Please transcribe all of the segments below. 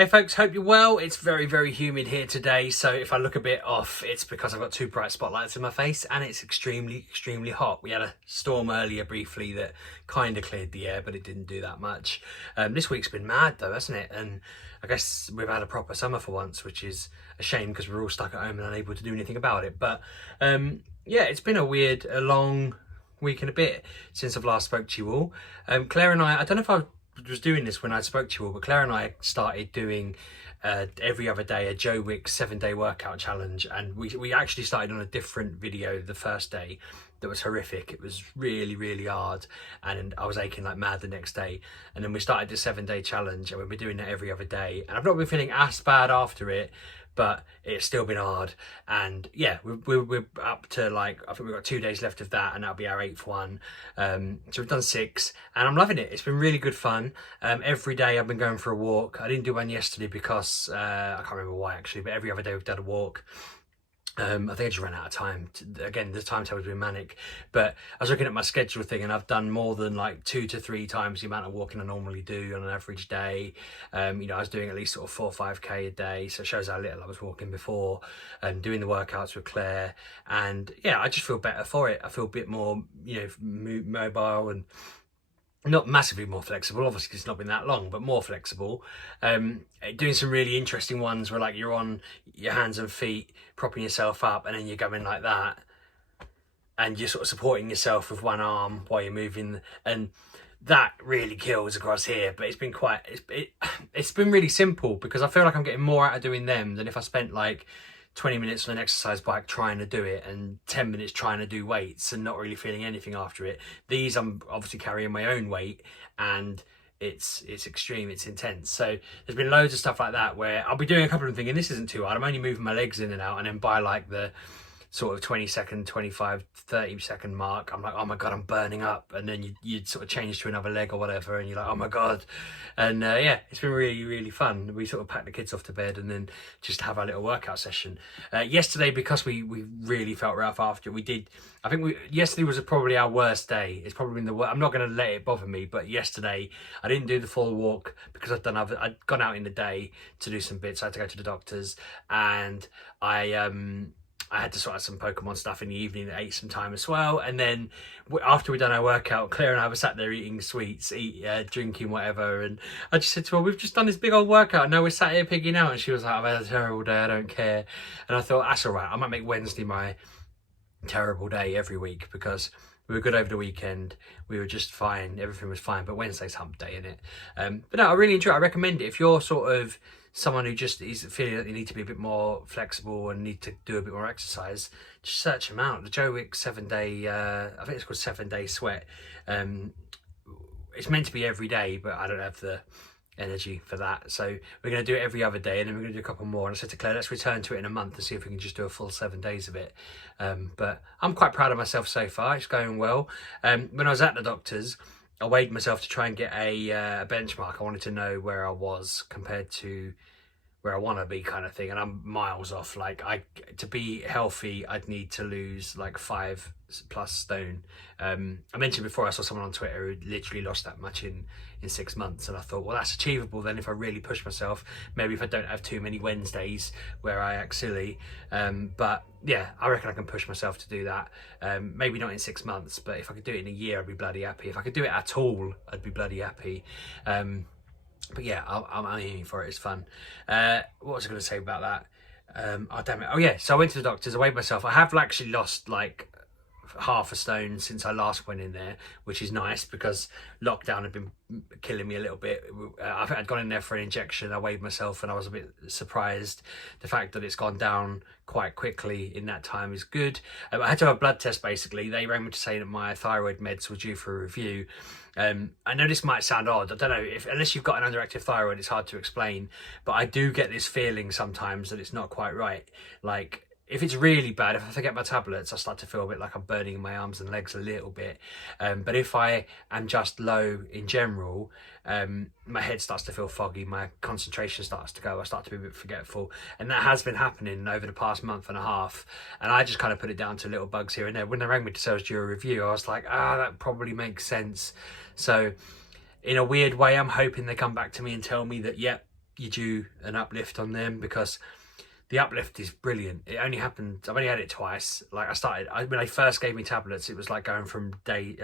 Hey folks, hope you're well. It's very, very humid here today, so if I look a bit off, it's because I've got two bright spotlights in my face and it's extremely, extremely hot. We had a storm earlier briefly that kind of cleared the air, but it didn't do that much. This week's been mad though, hasn't it? And I guess we've had a proper summer for once, which is a shame because we're all stuck at home and unable to do anything about it. But yeah, it's been a long week and a bit since I've last spoke to you all. Claire and I don't know if I was doing this when I spoke to you all, but Claire and I started doing every other day a Joe Wicks 7-day workout challenge, and we actually started on a different video the first day that was horrific. It was really, really hard and I was aching like mad the next day, and then we started the 7-day challenge and we've been doing that every other day, and I've not been feeling as bad after it, but it's still been hard. And yeah, we're up to, like, I think we've got 2 days left of that and that'll be our 8th one. So we've done 6 and I'm loving it. It's been really good fun. Every day I've been going for a walk. I didn't do one yesterday because I can't remember why actually, but every other day we've done a walk. I think I just ran out of time. Again, the timetable's been manic, but I was looking at my schedule thing and I've done more than like 2 to 3 times the amount of walking I normally do on an average day. I was doing at least sort of 4 or 5k a day, so it shows how little I was walking before, and doing the workouts with Claire, and yeah, I just feel better for it. I feel a bit more, mobile and not massively more flexible, obviously it's not been that long, but more flexible. Doing some really interesting ones where like you're on your hands and feet propping yourself up and then you're going like that and you're sort of supporting yourself with one arm while you're moving, and that really kills across here. But it's been it's been really simple because I feel like I'm getting more out of doing them than if I spent like 20 minutes on an exercise bike trying to do it and 10 minutes trying to do weights and not really feeling anything after it. These, I'm obviously carrying my own weight and it's extreme, it's intense. So there's been loads of stuff like that where I'll be doing a couple of things thinking this isn't too hard, I'm only moving my legs in and out, and then by like the sort of 20-second, 25, 30-second mark, I'm like, oh my god, I'm burning up, and then you'd sort of change to another leg or whatever and you're like, oh my god. And yeah, it's been really, really fun. We sort of pack the kids off to bed and then just have our little workout session. Yesterday, because we really felt rough after, yesterday was probably our worst day. It's probably been the worst. I'm not going to let it bother me, but yesterday I didn't do the full walk because I'd gone out in the day to do some bits. I had to go to the doctors, and I had to sort out some Pokemon stuff in the evening that ate some time as well. And then after we'd done our workout, Claire and I were sat there eating sweets, drinking whatever. And I just said to her, we've just done this big old workout and now we're sat here pigging out. And she was like, I've had a terrible day, I don't care. And I thought, that's all right. I might make Wednesday my terrible day every week because we were good over the weekend. We were just fine. Everything was fine. But Wednesday's hump day, innit? But no, I really enjoy it. I recommend it. If you're sort of someone who just is feeling that you need to be a bit more flexible and need to do a bit more exercise, just search them out. The Joe Wicks 7-day, I think it's called 7-day sweat. It's meant to be every day, but I don't have the energy for that. So we're going to do it every other day, and then we're going to do a couple more. And I said to Claire, let's return to it in a month and see if we can just do a full 7 days of it. But I'm quite proud of myself so far. It's going well. When I was at the doctor's, I weighed myself to try and get a benchmark. I wanted to know where I was compared to where I want to be, kind of thing, and I'm miles off. Like, to be healthy, I'd need to lose like 5+ stone. I mentioned before I saw someone on Twitter who literally lost that much in 6 months, and I thought, well, that's achievable then if I really push myself, maybe if I don't have too many Wednesdays where I act silly. But yeah, I reckon I can push myself to do that. Maybe not in 6 months, but if I could do it in a year, I'd be bloody happy. If I could do it at all, I'd be bloody happy. But yeah, I'm aiming for it. It's fun. What was I going to say about that? Oh damn it. Oh yeah, so I went to the doctors, I weighed myself. I have actually lost like half a stone since I last went in there, which is nice because lockdown had been killing me a little bit. I think I'd gone in there for an injection. I weighed myself and I was a bit surprised. The fact that it's gone down quite quickly in that time is good. I had to have a blood test basically. They rang me to say that my thyroid meds were due for a review. I know this might sound odd. I don't know, unless you've got an underactive thyroid, it's hard to explain, but I do get this feeling sometimes that it's not quite right. Like, if it's really bad, if I forget my tablets, I start to feel a bit like I'm burning in my arms and legs a little bit. But if I am just low in general, my head starts to feel foggy, my concentration starts to go, I start to be a bit forgetful. And that has been happening over the past month and a half. And I just kind of put it down to little bugs here and there. When they rang me to say I was due a review, I was like, that probably makes sense. So in a weird way, I'm hoping they come back to me and tell me that, yep, you're due an uplift on them, because the uplift is brilliant. It only happened, I've only had it twice. Like when they first gave me tablets, it was like going from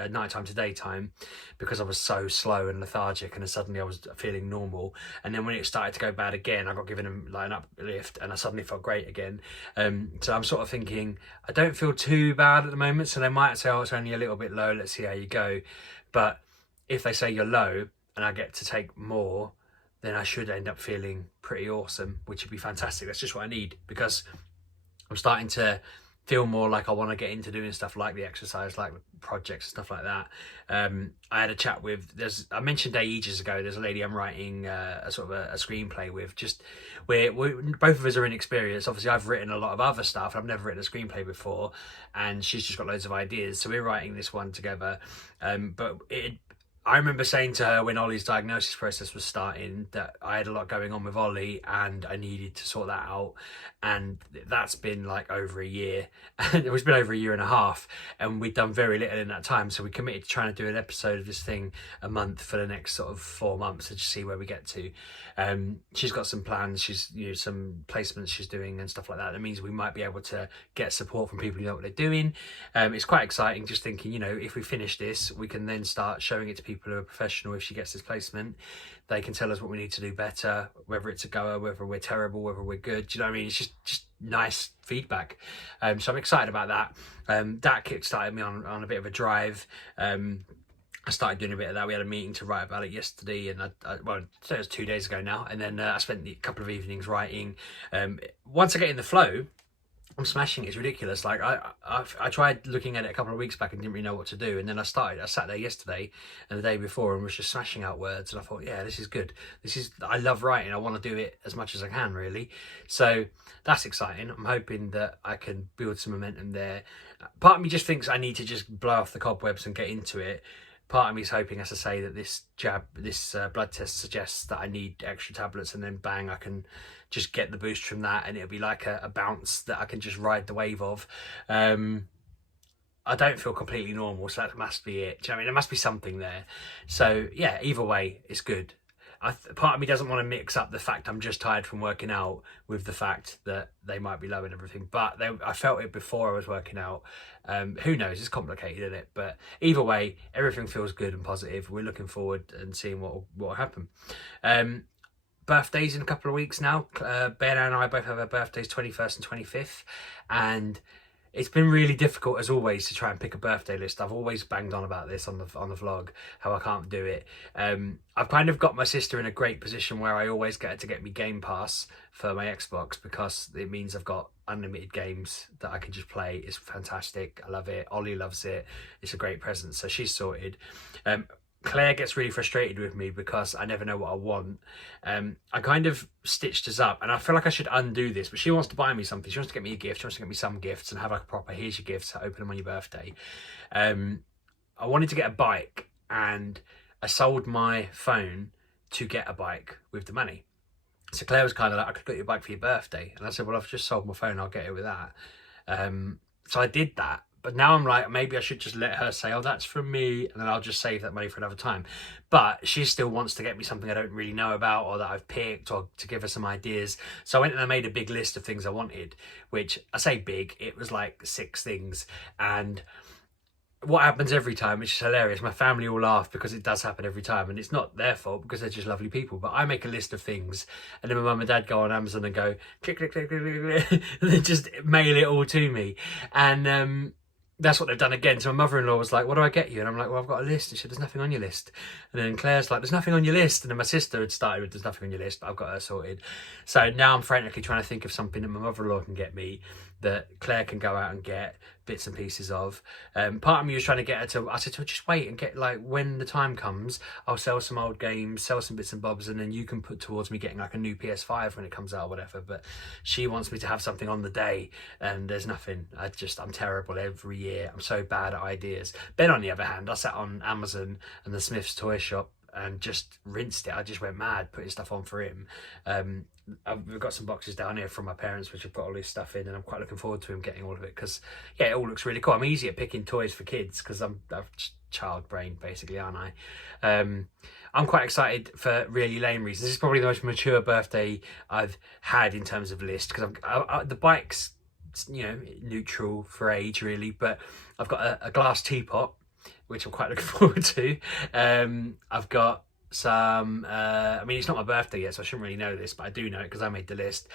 nighttime to daytime, because I was so slow and lethargic, and then suddenly I was feeling normal. And then when it started to go bad again, I got given them like an uplift, and I suddenly felt great again. So I'm sort of thinking, I don't feel too bad at the moment, so they might say, oh, it's only a little bit low, let's see how you go. But if they say you're low and I get to take more, then I should end up feeling pretty awesome, which would be fantastic. That's just what I need, because I'm starting to feel more like I want to get into doing stuff like the exercise, like projects and stuff like that. I had a chat with, I mentioned ages ago, there's a lady I'm writing a screenplay with, just where both of us are inexperienced. Obviously I've written a lot of other stuff, I've never written a screenplay before, and she's just got loads of ideas, so we're writing this one together. I remember saying to her when Ollie's diagnosis process was starting that I had a lot going on with Ollie and I needed to sort that out. And that's been like over a year. It's been over a year and a half, and we'd done very little in that time. So we committed to trying to do an episode of this thing a month for the next sort of 4 months to just see where we get to. She's got some plans, she's some placements she's doing and stuff like that. That means we might be able to get support from people who know what they're doing. It's quite exciting, just thinking, if we finish this, we can then start showing it to people who are professional. If she gets this placement, they can tell us what we need to do better, whether it's a goer, whether we're terrible, whether we're good. Do you know what I mean? It's just nice feedback. So I'm excited about that. That kick-started me on a bit of a drive. I started doing a bit of that. We had a meeting to write about it yesterday, and well, it was 2 days ago now. And then I spent a couple of evenings writing. Once I get in the flow, I'm smashing it. It's ridiculous. Like I tried looking at it a couple of weeks back and didn't really know what to do, and then I sat there yesterday and the day before and was just smashing out words, and I thought, yeah, this is good. I love writing. I want to do it as much as I can, really. So that's exciting. I'm hoping that I can build some momentum there. Part of me just thinks I need to just blow off the cobwebs and get into it. Part of me is hoping, as I say, that this blood test suggests that I need extra tablets, and then bang, I can just get the boost from that, and it'll be like a bounce that I can just ride the wave of. I don't feel completely normal, so that must be it. Do you know what I mean? There must be something there. So yeah, either way, it's good. Part of me doesn't want to mix up the fact I'm just tired from working out with the fact that they might be low and everything, but I felt it before I was working out. Who knows? It's complicated, isn't it? But either way, everything feels good and positive. We're looking forward and seeing what will happen. Birthdays in a couple of weeks now. Ben and I both have our birthdays, 21st and 25th, and it's been really difficult, as always, to try and pick a birthday list. I've always banged on about this on the vlog, how I can't do it. I've kind of got my sister in a great position where I always get her to get me Game Pass for my Xbox, because it means I've got unlimited games that I can just play. It's fantastic. I love it. Ollie loves it. It's a great present. So she's sorted. Claire gets really frustrated with me because I never know what I want. I kind of stitched us up, and I feel like I should undo this, but she wants to buy me something. She wants to get me a gift. She wants to get me some gifts and have like a proper, here's your gifts, open them on your birthday. I wanted to get a bike, and I sold my phone to get a bike with the money. So Claire was kind of like, I could get you a bike for your birthday. And I said, well, I've just sold my phone, I'll get it with that. So I did that. But now I'm like, maybe I should just let her say, oh, that's from me, and then I'll just save that money for another time. But she still wants to get me something I don't really know about, or that I've picked, or to give her some ideas. So I went and I made a big list of things I wanted, which I say big, it was like 6 things. And what happens every time, which is hilarious, my family will laugh because it does happen every time, and it's not their fault because they're just lovely people, but I make a list of things, and then my mum and dad go on Amazon and go click click click click click, click and they just mail it all to me. And that's what they've done again. So my mother-in-law was like, what do I get you? And I'm like, well, I've got a list. And she said, there's nothing on your list. And then Claire's like, there's nothing on your list. And then my sister had started with, there's nothing on your list, but I've got her sorted. So now I'm frantically trying to think of something that my mother-in-law can get me that Claire can go out and get bits and pieces of. Part of me was trying to get her to, I said to her, just wait and get, like, when the time comes, I'll sell some old games, sell some bits and bobs, and then you can put towards me getting like a new PS5 when it comes out or whatever. But she wants me to have something on the day, and there's nothing. I'm terrible every year. I'm so bad at ideas. Ben, on the other hand, I sat on Amazon and the Smith's Toy Shop and just rinsed it. I just went mad putting stuff on for him. We've got some boxes down here from my parents which have got all this stuff in, and I'm quite looking forward to him getting all of it, because yeah, it all looks really cool. I'm easy at picking toys for kids because I've child brain basically, aren't I? I'm quite excited for really lame reasons. This is probably the most mature birthday I've had in terms of list, because the bike's, you know, neutral for age really, but I've got a glass teapot which I'm quite looking forward to. I've got some I mean, it's not my birthday yet, so I shouldn't really know this, but I do know it because I made the list.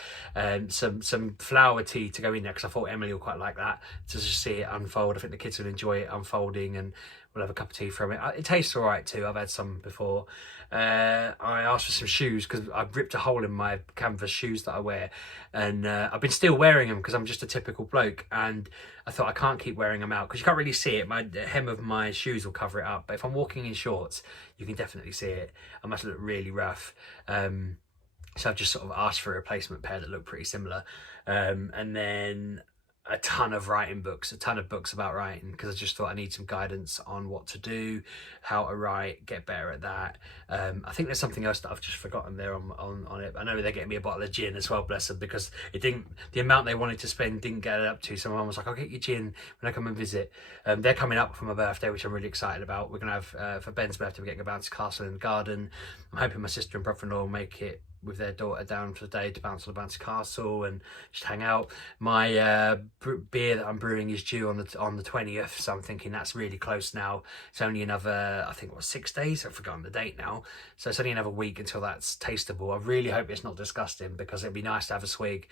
Some flower tea to go in there, because I thought Emily will quite like that, to just see it unfold. I think the kids will enjoy it unfolding, and we'll have a cup of tea from it. It tastes all right too. I've had some before. I asked for some shoes because I've ripped a hole in my canvas shoes that I wear, and I've been still wearing them because I'm just a typical bloke, and I thought I can't keep wearing them out because you can't really see it. The hem of my shoes will cover it up, but if I'm walking in shorts you can definitely see it. I must look really rough. So I've just sort of asked for a replacement pair that look pretty similar, and then a ton of writing books, a ton of books about writing, because I just thought I need some guidance on what to do, how to write, get better at that. I think there's something else that I've just forgotten there on it. I know they're getting me a bottle of gin as well, bless them, because the amount they wanted to spend didn't get it up to. So my mum was like, I'll get you gin when I come and visit. They're coming up for my birthday, which I'm really excited about. We're gonna have for Ben's birthday, we're getting a bouncy castle in the garden. I'm hoping my sister and brother-in-law will make it with their daughter down for the day to bounce on the bouncy castle and just hang out. My beer that I'm brewing is due on the 20th, so I'm thinking that's really close now. It's only another, I think, 6 days? I've forgotten the date now. So it's only another week until that's tasteable. I really hope it's not disgusting, because it'd be nice to have a swig,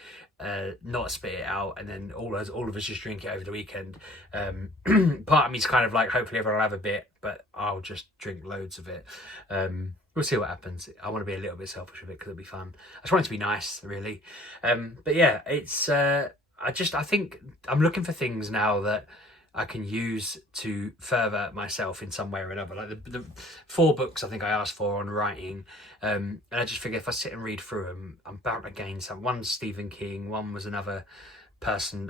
not spit it out, and then all of us just drink it over the weekend. Part of me's kind of like, hopefully everyone will have a bit, but I'll just drink loads of it. We'll see what happens. I want to be a little bit selfish with it because it'll be fun. I just want it to be nice, really. But yeah, it's I think I'm looking for things now that I can use to further myself in some way or another. Like the 4 books I think I asked for on writing, and I just figure if I sit and read through them, I'm bound to gain some. One's Stephen King, one was another person,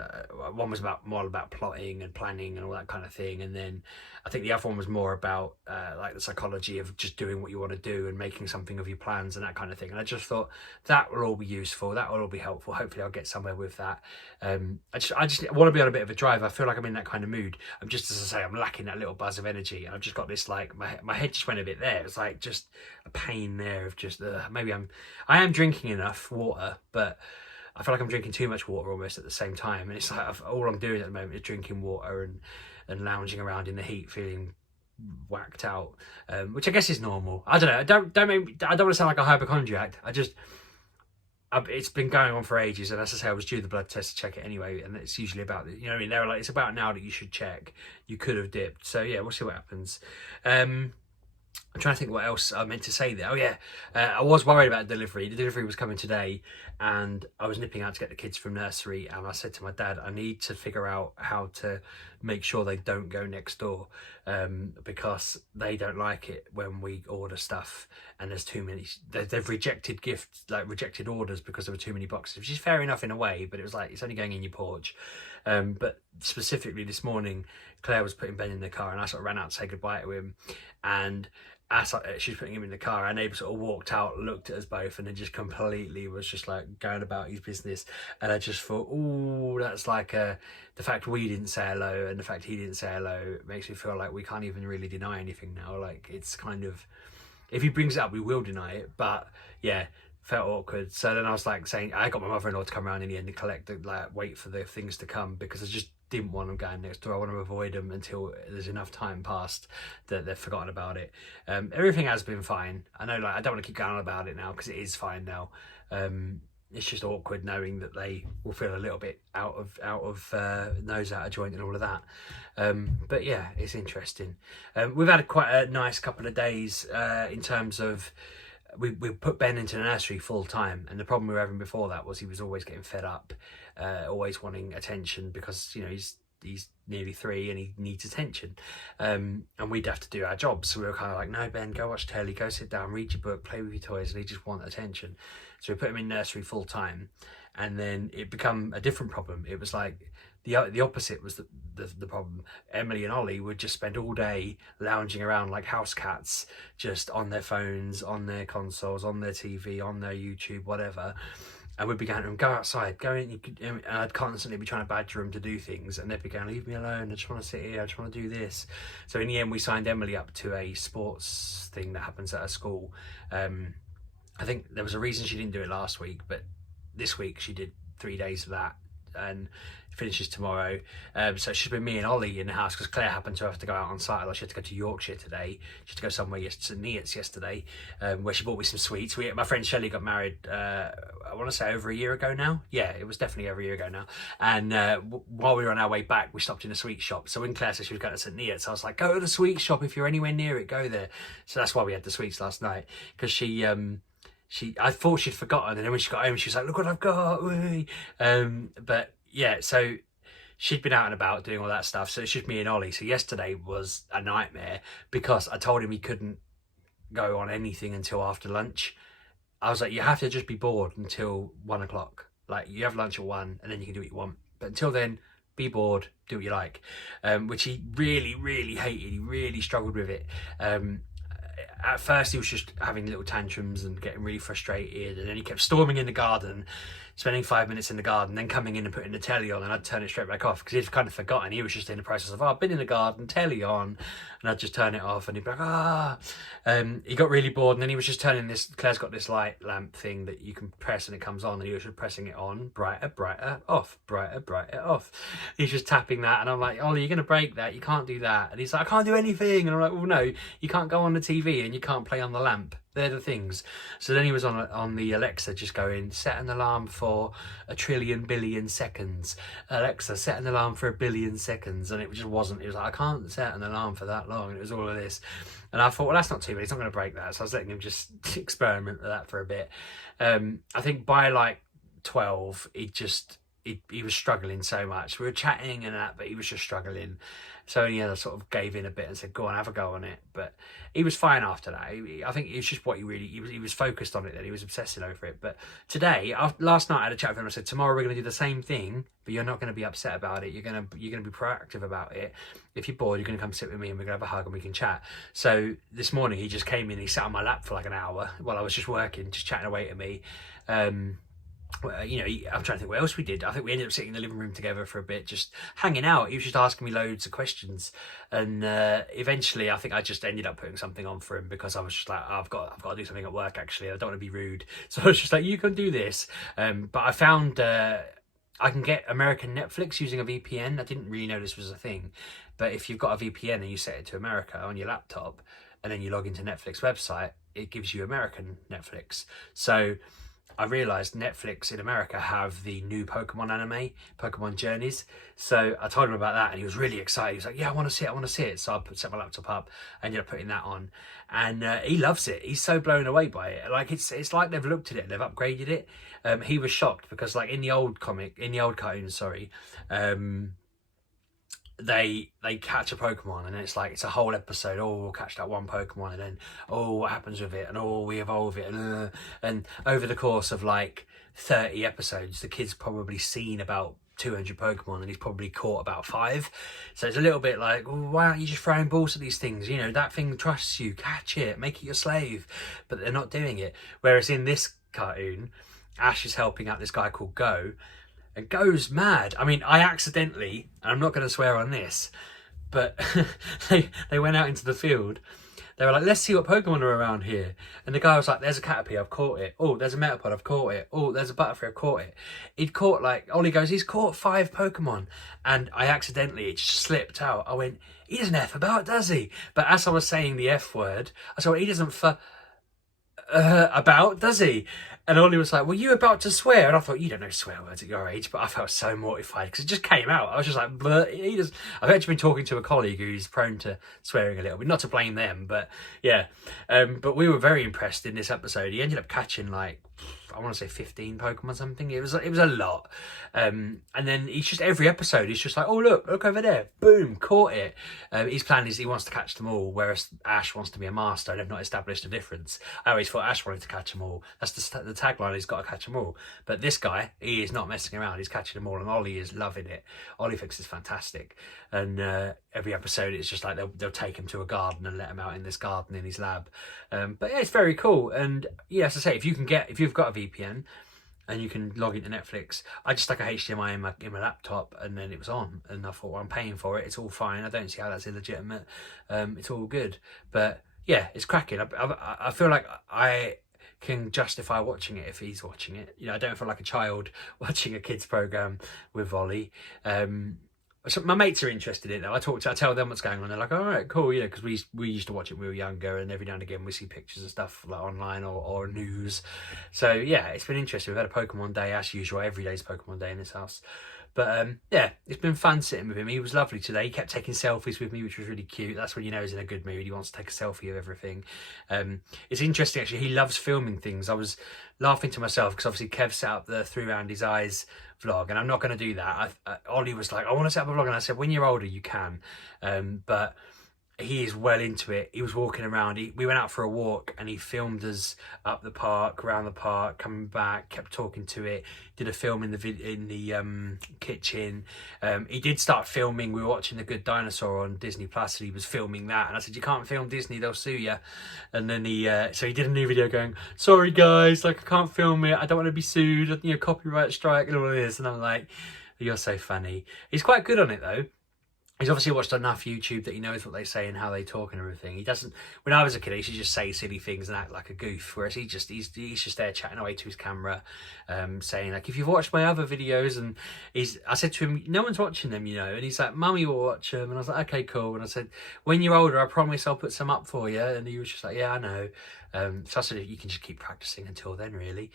one was more about plotting and planning and all that kind of thing, and then I think the other one was more about like the psychology of just doing what you want to do and making something of your plans and that kind of thing. And I just thought that will all be useful, that will all be helpful. Hopefully I'll get somewhere with that. I just want to be on a bit of a drive. I feel like I'm in that kind of mood. I'm just, as I say, I'm lacking that little buzz of energy, and I've just got this, like, my head just went a bit there. It's like just a pain there of just maybe I am drinking enough water, but I feel like I'm drinking too much water almost at the same time, and it's like all I'm doing at the moment is drinking water and lounging around in the heat, feeling whacked out, which I guess is normal. I don't know. I don't want to sound like a hypochondriac. It's been going on for ages, and as I say, I was due the blood test to check it anyway, and it's usually about, you know what I mean? They were like, it's about now that you should check. You could have dipped. So yeah, we'll see what happens. I'm trying to think what else I meant to say there. Oh yeah, I was worried about delivery. The delivery was coming today, and I was nipping out to get the kids from nursery, and I said to my dad, I need to figure out how to make sure they don't go next door, because they don't like it when we order stuff and there's too many. They've rejected gifts, like rejected orders, because there were too many boxes, which is fair enough in a way, but it was like, it's only going in your porch. But specifically this morning, Claire was putting Ben in the car, and I sort of ran out to say goodbye to him, and as she was putting him in the car, our neighbour sort of walked out, looked at us both, and then just completely was just like going about his business. And I just thought, oh, that's like the fact we didn't say hello and the fact he didn't say hello makes me feel like we can't even really deny anything now. Like, it's kind of, if he brings it up, we will deny it. But yeah, felt awkward. So then I was like saying, I got my mother-in-law to come around in the end and collect wait for the things to come, because I just didn't want them going next door. I want to avoid them until there's enough time passed that they've forgotten about it. Everything has been fine. I know, like, I don't want to keep going on about it now because it is fine now. It's just awkward knowing that they will feel a little bit out of nose out of joint and all of that. But yeah, it's interesting. We've had quite a nice couple of days in terms of we put Ben into the nursery full time, and the problem we were having before that was he was always getting fed up, always wanting attention, because, you know, he's nearly 3 and he needs attention, and we'd have to do our jobs. So we were kind of like, no, Ben, go watch telly, go sit down, read your book, play with your toys, and he just want attention. So we put him in nursery full time, and then it became a different problem. It was like the opposite was the problem. Emily and Ollie would just spend all day lounging around like house cats, just on their phones, on their consoles, on their TV, on their YouTube, whatever. And we'd be going to them, go outside, go in. And I'd constantly be trying to badger them to do things, and they'd be going, leave me alone, I just want to sit here, I just want to do this. So in the end, we signed Emily up to a sports thing that happens at her school. I think there was a reason she didn't do it last week, but this week she did 3 days of that, and finishes tomorrow. So it's just been me and Ollie in the house, because Claire happened to have to go out on Saturday. She had to go to Yorkshire today. She had to go somewhere to Neats yesterday, where she bought me some sweets. My friend Shelley got married, I want to say over a year ago now. Yeah, it was definitely over a year ago now. And while we were on our way back, we stopped in a sweet shop. So when Claire said she was going to St Neots, I was like, go to the sweet shop. If you're anywhere near it, go there. So that's why we had the sweets last night, because I thought she'd forgotten, and then when she got home, she was like, look what I've got. But yeah, so she'd been out and about doing all that stuff, so it's just me and Ollie. So yesterday was a nightmare, because I told him he couldn't go on anything until after lunch. I was like, you have to just be bored until 1 o'clock. Like, you have lunch at 1 and then you can do what you want. But until then, be bored, do what you like. Which he really, really hated. He really struggled with it. At first he was just having little tantrums and getting really frustrated, and then he kept storming in the garden, spending 5 minutes in the garden, then coming in and putting the telly on, and I'd turn it straight back off, because he'd kind of forgotten. He was just in the process of, I've been in the garden, telly on, and I'd just turn it off, and he'd be like, he got really bored, and then he was just turning this, Claire's got this light lamp thing that you can press and it comes on, and he was just pressing it on, brighter, brighter, off, brighter, brighter, off. He's just tapping that, and I'm like, Ollie, you're going to break that, you can't do that. And he's like, I can't do anything. And I'm like, well, no, you can't go on the TV and you can't play on the lamp. They're the things. So then he was on the Alexa, just going, set an alarm for 1 trillion billion seconds. Alexa, set an alarm for 1 billion seconds. And it just wasn't. It was like, I can't set an alarm for that long. And it was all of this. And I thought, well, that's not too bad. He's not going to break that. So I was letting him just experiment with that for a bit. I think by like 12, he was struggling so much. We were chatting and that, but he was just struggling. So he sort of gave in a bit and said, go on, have a go on it. But he was fine after that. I think it's just what he was focused on it, then he was obsessing over it. But today, last night I had a chat with him, and I said, tomorrow we're going to do the same thing, but you're not going to be upset about it. You're going to be proactive about it. If you're bored, you're going to come sit with me and we're going to have a hug and we can chat. So this morning he just came in, he sat on my lap for like an hour while I was just working, just chatting away to me. I'm trying to think what else we did. I think we ended up sitting in the living room together for a bit, just hanging out. He was just asking me loads of questions, and eventually I think I just ended up putting something on for him, because I was just like, I've got to do something at work, actually. I don't want to be rude. So I was just like, you can do this. But I found I can get American Netflix using a VPN. I didn't really know this was a thing, but if you've got a VPN and you set it to America on your laptop, and then you log into Netflix website, it gives you American Netflix. So I realised Netflix in America have the new Pokemon anime, Pokemon Journeys. So I told him about that, and he was really excited. He was like, yeah, I want to see it. So I set my laptop up, ended up putting that on, and he loves it. He's so blown away by it. Like, it's like they've looked at it, they've upgraded it. He was shocked, because like in the old cartoon, they catch a Pokemon, and it's like, it's a whole episode. Oh, we'll catch that one Pokemon, and then, oh, what happens with it, and oh, we evolve it, and over the course of like 30 episodes, the kid's probably seen about 200 Pokemon, and he's probably caught about 5. So it's a little bit like, well, why aren't you just throwing balls at these things? You know, that thing trusts you, catch it, make it your slave. But they're not doing it. Whereas in this cartoon, Ash is helping out this guy called Go, and Go's mad. I mean, I accidentally, and I'm not going to swear on this, but they went out into the field. They were like, let's see what Pokemon are around here. And the guy was like, there's a Caterpie, I've caught it. Oh, there's a Metapod, I've caught it. Oh, there's a Butterfree, I've caught it. He'd caught Ollie goes, he's caught 5 Pokemon. And I accidentally, it just slipped out. I went, he doesn't F about, does he? But as I was saying the F word, I said, well, he doesn't about, does he? And Ollie was like, were you about to swear? And I thought, you don't know swear words at your age. But I felt so mortified, because it just came out. I was just like, I've actually been talking to a colleague who's prone to swearing a little bit. Not to blame them, but yeah. But we were very impressed in this episode. He ended up catching like, I want to say 15 Pokemon something. It was a lot. And then he's just, every episode, he's just like, oh, look over there. Boom, caught it. His plan is he wants to catch them all, whereas Ash wants to be a master. They've not established a difference. I always thought Ash wanted to catch them all. That's the tagline, he's got to catch them all. But this guy, he is not messing around. He's catching them all, and Ollie is loving it. Ollie Fix is fantastic, and every episode it's just like they'll take him to a garden and let him out in this garden in his lab. But yeah, it's very cool. And yeah, as I say, if you've got a VPN and you can log into Netflix, I just stuck a HDMI in my laptop, and then it was on, and I thought, well, I'm paying for it, it's all fine, I don't see how that's illegitimate. It's all good. But yeah, it's cracking. I feel like I can justify watching it if he's watching it. You know, I don't feel like a child watching a kids program with Ollie. So my mates are interested in it though. I tell them what's going on. They're like, all right, cool, you know, because we used to watch it when we were younger, and every now and again we see pictures and stuff like online or news. So yeah, it's been interesting. We've had a Pokemon day as usual. Every day's Pokemon day in this house. But yeah, it's been fun sitting with him. He was lovely today. He kept taking selfies with me, which was really cute. That's when you know he's in a good mood. He wants to take a selfie of everything. It's interesting, actually. He loves filming things. I was laughing to myself because obviously Kev set up the Through Round His Eyes vlog, and I'm not going to do that. Ollie was like, I want to set up a vlog, and I said, when you're older, you can. But he is well into it. He was walking around. We went out for a walk, and he filmed us up the park, around the park, coming back, kept talking to it. Did a film in the kitchen. He did start filming. We were watching The Good Dinosaur on Disney Plus, and he was filming that. And I said, you can't film Disney, they'll sue you. And then so he did a new video going, sorry guys, like I can't film it. I don't want to be sued. You know, copyright strike and all of this. And I'm like, you're so funny. He's quite good on it though. He's obviously watched enough YouTube that he knows what they say and how they talk and everything. He doesn't. When I was a kid, he used to just say silly things and act like a goof. Whereas he's just there chatting away to his camera, saying like, "If you've watched my other videos," and I said to him, "No one's watching them, you know." And he's like, "Mummy will watch them." And I was like, "Okay, cool." And I said, "When you're older, I promise I'll put some up for you." And he was just like, "Yeah, I know." So I said, "You can just keep practicing until then, really."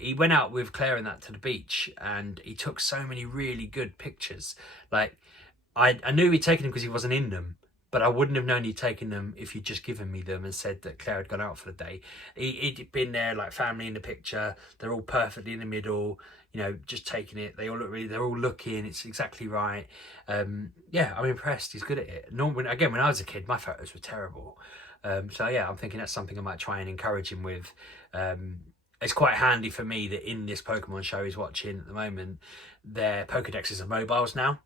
He went out with Claire and that to the beach, and he took so many really good pictures, like. I knew he'd taken them because he wasn't in them, but I wouldn't have known he'd taken them if you'd just given me them and said that Claire had gone out for the day. He'd been there, like family in the picture. They're all perfectly in the middle, you know, just taking it. They're all looking. It's exactly right. Yeah, I'm impressed. He's good at it. When I was a kid, my photos were terrible. So yeah, I'm thinking that's something I might try and encourage him with. It's quite handy for me that in this Pokemon show he's watching at the moment, their Pokedexes are mobiles now.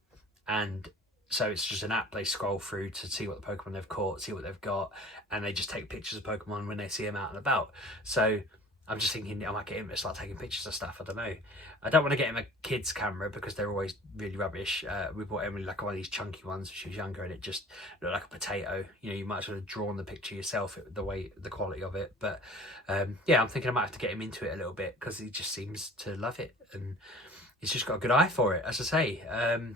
And so it's just an app they scroll through to see what the Pokemon they've caught, see what they've got, and they just take pictures of Pokemon when they see them out and about. So I'm just thinking I might get him to start taking pictures of stuff. I don't know. I don't want to get him a kid's camera because they're always really rubbish. We bought Emily like one of these chunky ones when she was younger, and it just looked like a potato. You know, you might as well have drawn the picture yourself, the quality of it. But yeah, I'm thinking I might have to get him into it a little bit because he just seems to love it, and he's just got a good eye for it, as I say.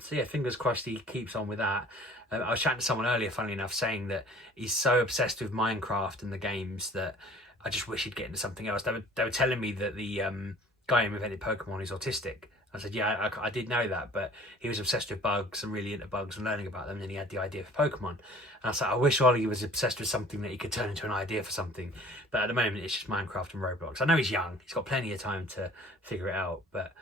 So yeah, fingers crossed he keeps on with that. I was chatting to someone earlier, funnily enough, saying that he's so obsessed with Minecraft and the games that I just wish he'd get into something else. They were telling me that the guy who invented Pokemon is autistic. I said, yeah, I did know that, but he was obsessed with bugs and really into bugs and learning about them, and then he had the idea for Pokemon. And I was like, I wish Ollie was obsessed with something that he could turn into an idea for something. But at the moment, it's just Minecraft and Roblox. I know he's young. He's got plenty of time to figure it out, but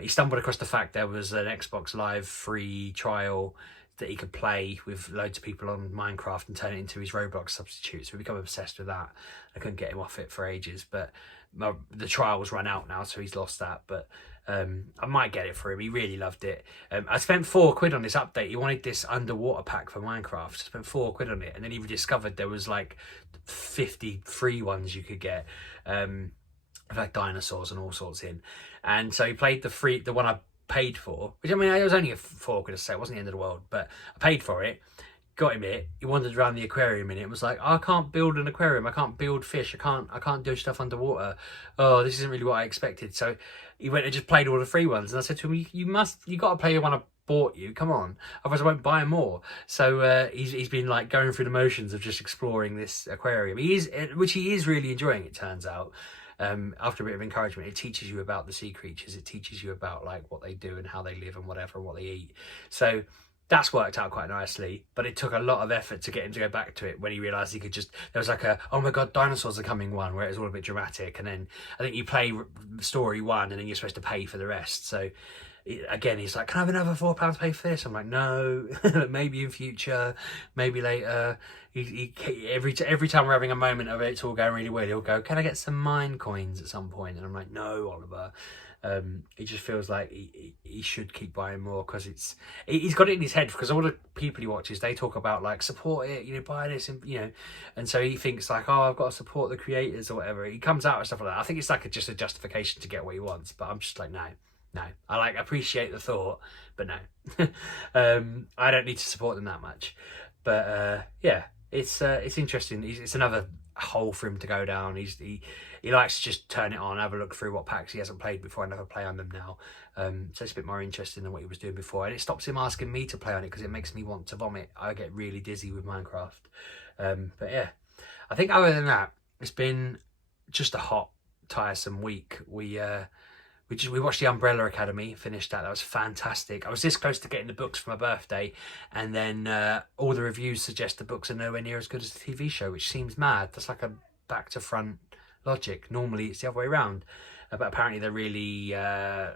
he stumbled across the fact there was an Xbox Live free trial that he could play with loads of people on Minecraft and turn it into his Roblox substitute. So we become obsessed with that. I couldn't get him off it for ages, but the trial was run out now, so he's lost that. But I might get it for him. He really loved it. I spent £4 on this update. He wanted this underwater pack for Minecraft. I spent £4 on it, and then he discovered there was like 50 free ones you could get. Like dinosaurs and all sorts in, and so he played the one I paid for, which I mean it was only a £4 to say, it wasn't the end of the world, but I paid for it, got him it. He wandered around the aquarium in it, was like, oh, I can't build an aquarium, I can't build fish, I can't do stuff underwater. Oh, this isn't really what I expected. So he went and just played all the free ones, and I said to him, you got to play the one I bought you, come on, otherwise I won't buy more. So he's been like going through the motions of just exploring this aquarium. Which he is really enjoying, it turns out. After a bit of encouragement, it teaches you about the sea creatures, it teaches you about like what they do and how they live and whatever and what they eat. So that's worked out quite nicely, but it took a lot of effort to get him to go back to it when he realised he could just, there was like a, oh my god, dinosaurs are coming one, where it was all a bit dramatic, and then I think you play story 1 and then you're supposed to pay for the rest. So again, he's like, can I have another £4 to pay for this? I'm like, no, maybe in future, maybe later. Every time we're having a moment of it's all going really well, he'll go, can I get some mine coins at some point? And I'm like, no, Oliver. He just feels like he should keep buying more, because he's got it in his head, because all the people he watches, they talk about like, support it, you know, buy this, and you know, and so he thinks like, oh, I've got to support the creators or whatever. He comes out with stuff like that. I think it's like just a justification to get what he wants, but I'm just like, no. I like appreciate the thought, but no. I don't need to support them that much. But yeah, it's interesting. It's another hole for him to go down. He likes to just turn it on, have a look through what packs he hasn't played before, and never play on them now. So it's a bit more interesting than what he was doing before, and it stops him asking me to play on it, because it makes me want to vomit. I get really dizzy with Minecraft. But yeah, I think other than that, it's been just a hot, tiresome week. We watched The Umbrella Academy, finished that. That was fantastic. I was this close to getting the books for my birthday, and then all the reviews suggest the books are nowhere near as good as the TV show, which seems mad. That's like a back to front logic. Normally it's the other way around. But apparently they're really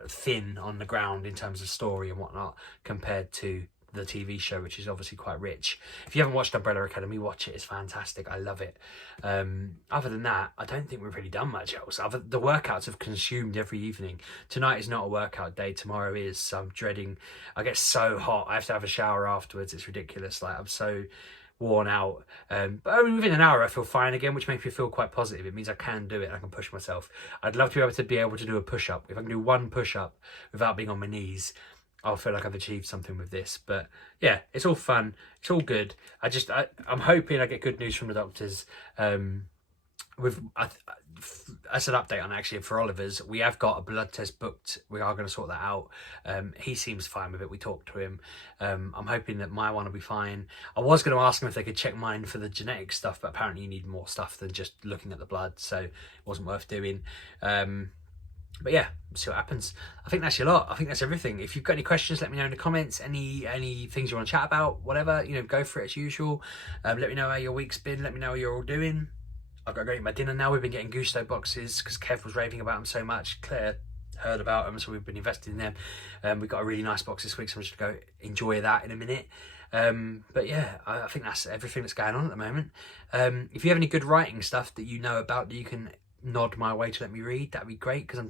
thin on the ground in terms of story and whatnot, compared to the TV show, which is obviously quite rich. If you haven't watched Umbrella Academy, watch it. It's fantastic. I love it. Other than that, I don't think we've really done much else. The workouts have consumed every evening. Tonight is not a workout day. Tomorrow is. So I'm dreading. I get so hot. I have to have a shower afterwards. It's ridiculous. Like, I'm so worn out. But I mean, within an hour I feel fine again, which makes me feel quite positive. It means I can do it. I can push myself. I'd love to be able to do a push-up. If I can do one push-up without being on my knees, I'll feel like I've achieved something with this. But yeah, it's all fun. It's all good. I'm hoping I get good news from the doctors. As an update on, actually, for Oliver's, we have got a blood test booked. We are going to sort that out. He seems fine with it. We talked to him. I'm hoping that my one will be fine. I was going to ask him if they could check mine for the genetic stuff, but apparently you need more stuff than just looking at the blood, so it wasn't worth doing. But yeah, see what happens. I think that's your lot. I think that's everything. If you've got any questions, let me know in the comments. Any things you want to chat about, whatever, you know, go for it as usual. Let me know how your week's been. Let me know how you're all doing. I've got to go eat my dinner now. We've been getting Gusto boxes because Kev was raving about them so much. Claire heard about them, so we've been investing in them. We've got a really nice box this week, so I'm just going to go enjoy that in a minute. But yeah, I think that's everything that's going on at the moment. If you have any good writing stuff that you know about that you can nod my way to let me read, that'd be great, because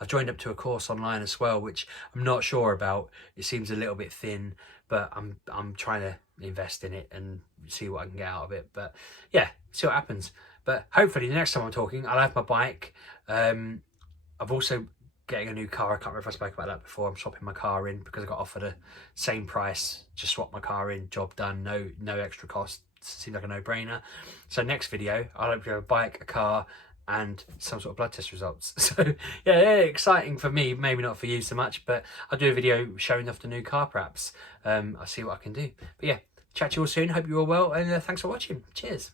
I've joined up to a course online as well, which I'm not sure about. It seems a little bit thin, but I'm trying to invest in it and see what I can get out of it. But yeah, see what happens. But hopefully the next time I'm talking, I'll have my bike. I've also getting a new car. I can't remember if I spoke about that before. I'm swapping my car in because I got offered a same price, just swap my car in, job done, no extra cost. Seems like a no-brainer. So next video, I'll hopefully have a bike, a car, and some sort of blood test results. So yeah, exciting for me, maybe not for you so much, but I'll do a video showing off the new car perhaps. I'll see what I can do. But yeah, chat to you all soon. Hope you're all well, and thanks for watching. Cheers.